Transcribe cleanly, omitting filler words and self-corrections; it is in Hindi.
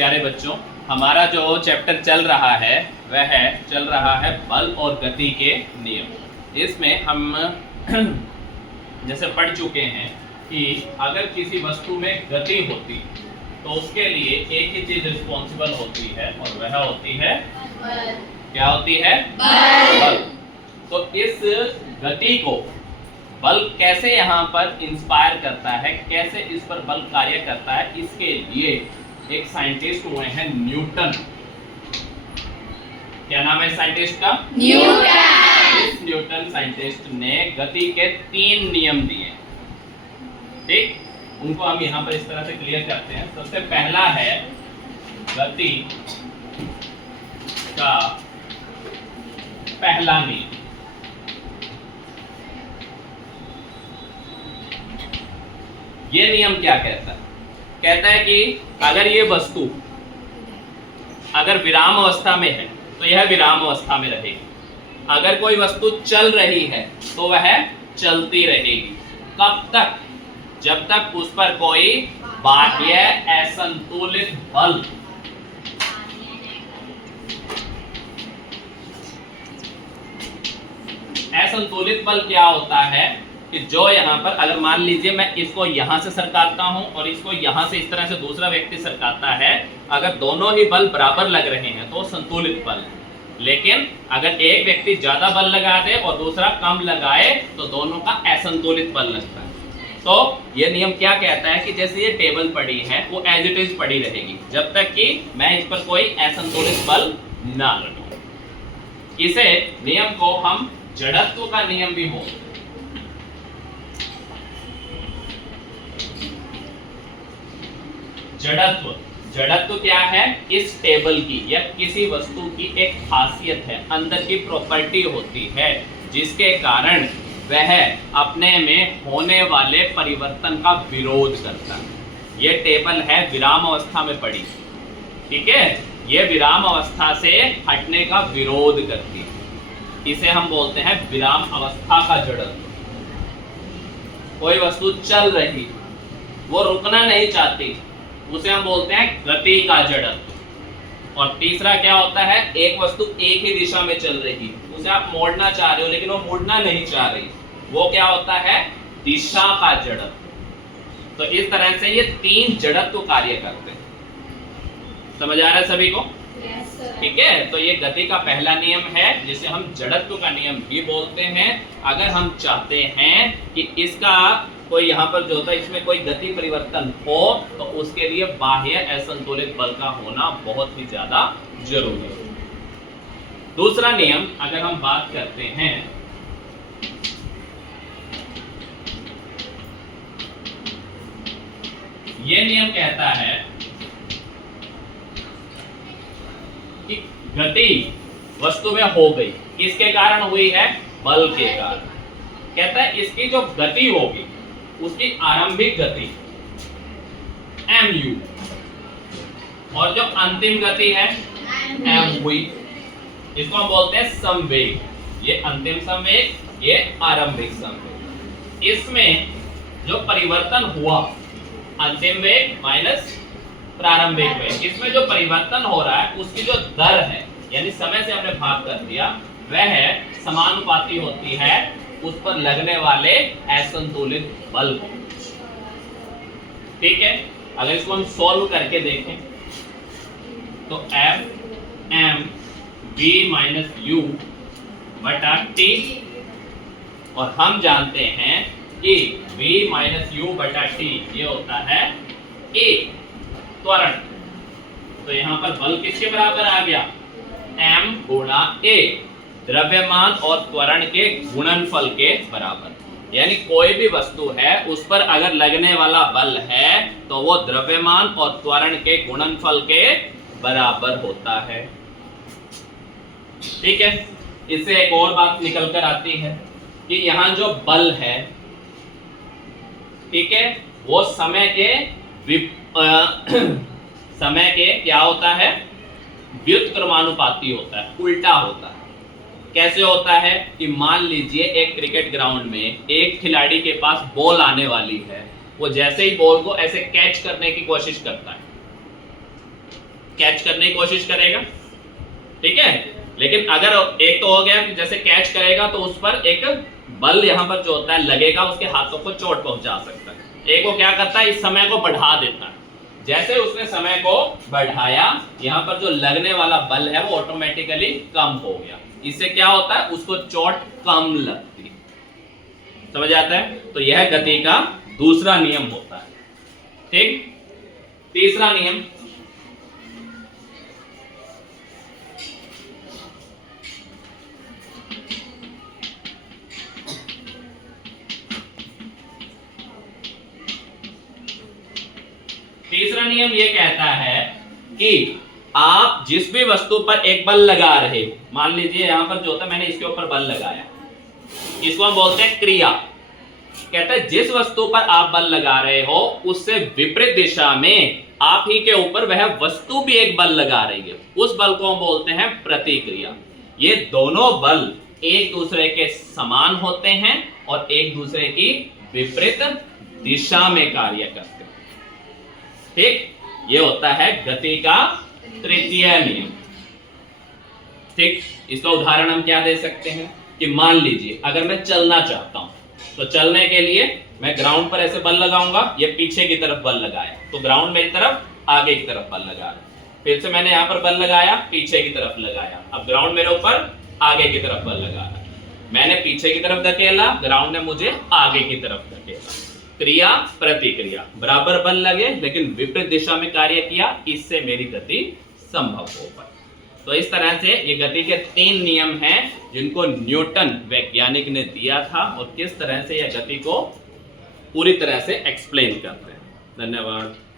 प्यारे बच्चों, हमारा जो चैप्टर चल रहा है वह चल रहा है बल और गति के नियम। इसमें हम जैसे पढ़ चुके हैं कि अगर किसी वस्तु में गति होती तो उसके लिए एक ही चीज रिस्पॉन्सिबल होती है और वह होती है बल। क्या होती है? बल। तो इस गति को बल कैसे यहाँ पर इंस्पायर करता है, कैसे इस पर बल कार्य करता है, इसके लिए एक साइंटिस्ट हुए हैं न्यूटन। क्या नाम है साइंटिस्ट का? न्यूटन। इस न्यूटन साइंटिस्ट ने गति के 3 नियम दिए। ठीक, उनको हम यहाँ पर इस तरह से क्लियर करते हैं। सबसे पहला है गति का पहला नियम। ये नियम क्या कहता है? कहता है कि अगर ये वस्तु अगर विराम अवस्था में है तो यह विराम अवस्था में रहेगी। अगर कोई वस्तु चल रही है तो वह चलती रहेगी। कब तक? जब तक उस पर कोई बाह्य असंतुलित बल असंतुलित बल क्या होता है कि जो यहाँ पर अगर मान लीजिए मैं इसको यहाँ से सरकाता हूँ और इसको यहाँ से इस तरह से दूसरा व्यक्ति सरकाता है, अगर दोनों ही बल बराबर लग रहे हैं तो संतुलित बल है। लेकिन अगर एक व्यक्ति ज्यादा बल लगा दे और दूसरा कम लगाए तो दोनों का असंतुलित बल लगता है। तो ये नियम क्या कहता है कि जैसे ये टेबल पड़ी है वो एज इट इज पड़ी रहेगी जब तक कि मैं इस पर कोई असंतुलित बल ना लगाऊं। इसे नियम को हम जड़त्व का नियम भी बोलते हैं। जड़त्व क्या है? इस टेबल की या किसी वस्तु की एक खासियत है, अंदर की प्रॉपर्टी होती है जिसके कारण वह अपने में होने वाले परिवर्तन का विरोध करता है। यह टेबल है विराम अवस्था में पड़ी, ठीक है, यह विराम अवस्था से हटने का विरोध करती है। इसे हम बोलते हैं विराम अवस्था का जड़त्व। कोई वस्तु चल रही, वो रुकना नहीं चाहती, उसे हम बोलते हैं गति का जड़त्व। और तीसरा क्या होता है? एक वस्तु एक ही दिशा में चल रही है, उसे आप मोड़ना चाह रहे हो लेकिन वो मुड़ना नहीं चाह रही, वो क्या होता है? दिशा का जड़त्व। तो इस तरह से ये 3 जड़त्व कार्य करते हैं। समझ आ रहा है सभी को? ठीक है, तो ये गति का पहला नियम है जिसे हम जड़त्व का नियम भी बोलते हैं। अगर हम चाहते हैं कि इसका कोई यहाँ पर जो होता है इसमें कोई गति परिवर्तन हो तो उसके लिए बाह्य असंतुलित बल का होना बहुत ही ज्यादा जरूरी है। दूसरा नियम अगर हम बात करते हैं, ये नियम कहता है कि गति वस्तु में हो गई, किसके कारण हुई है? बल के कारण। कहता है इसकी जो गति होगी उसकी आरंभिक गति mu और जो अंतिम गति है m हुई, इसको हम बोलते हैं संवेग। ये अंतिम संवेग, ये आरंभिक संवेग। इसमें जो परिवर्तन हुआ, अंतिम वेग माइनस प्रारंभिक वेग, इसमें जो परिवर्तन हो रहा है उसकी जो दर है यानी समय से हमने भाग कर दिया, वह समानुपाती होती है उस पर लगने वाले असंतुलित बल। ठीक है, अगर इसको हम सॉल्व करके देखें तो F m v minus u बटा t, और हम जानते हैं कि v माइनस u बटा t ये होता है a त्वरण। तो यहां पर बल किसके बराबर आ गया? m गुणा a, द्रव्यमान और त्वरण के गुणनफल के बराबर। यानी कोई भी वस्तु है उस पर अगर लगने वाला बल है तो वो द्रव्यमान और त्वरण के गुणनफल के बराबर होता है। ठीक है, इससे एक और बात निकल कर आती है कि यहाँ जो बल है, ठीक है, वो समय के क्या होता है? व्युत्क्रमानुपाती होता है, उल्टा होता है। कैसे होता है कि मान लीजिए एक क्रिकेट ग्राउंड में एक खिलाड़ी के पास बॉल आने वाली है, वो जैसे ही बॉल को ऐसे कैच करने की कोशिश करता है, कैच करने की कोशिश करेगा, ठीक है। लेकिन अगर एक तो हो गया कि जैसे कैच करेगा तो उस पर एक बल यहाँ पर जो होता है लगेगा, उसके हाथों को चोट पहुंचा सकता है। एक वो क्या करता है, इस समय को बढ़ा देता है। जैसे उसने समय को बढ़ाया, यहाँ पर जो लगने वाला बल है वो ऑटोमेटिकली कम हो गया। इससे क्या होता है, उसको चोट कम लगती है। समझ आता है? तो यह गति का दूसरा नियम होता है, ठीक। तीसरा नियम, तीसरा नियम यह कहता है कि आप जिस भी वस्तु पर एक बल लगा रहे हो, मान लीजिए यहां पर जो होता है मैंने इसके ऊपर बल लगाया, इसको हम बोलते हैं क्रिया। कहता है जिस वस्तु पर आप बल लगा रहे हो उससे विपरीत दिशा में आप ही के ऊपर वह वस्तु भी एक बल लगा रही है, उस बल को हम बोलते हैं प्रतिक्रिया। ये दोनों बल एक दूसरे के समान होते हैं और एक दूसरे की विपरीत दिशा में कार्य करते हैं, ठीक। ये होता है गति का तृतीय नियम, ठीक। इसका उदाहरण हम क्या दे सकते हैं कि मान लीजिए अगर मैं चलना चाहता हूं तो चलने के लिए मैं ग्राउंड पर ऐसे बल लगाऊंगा, ये पीछे की तरफ बल लगाया तो ग्राउंड मेरी तरफ आगे की तरफ बल लगा रहा है। फिर से मैंने यहां पर बल लगाया, पीछे की तरफ लगाया, अब ग्राउंड मेरे ऊपर आगे की तरफ बल लगा रहा है। मैंने पीछे की तरफ धकेला, ग्राउंड ने मुझे आगे की तरफ धकेला। क्रिया प्रतिक्रिया, बराबर बल लगे लेकिन विपरीत दिशा में कार्य किया, इससे मेरी गति संभव हो पाई। तो इस तरह से ये गति के 3 नियम हैं जिनको न्यूटन वैज्ञानिक ने दिया था और किस तरह से यह गति को पूरी तरह से एक्सप्लेन करते हैं। धन्यवाद।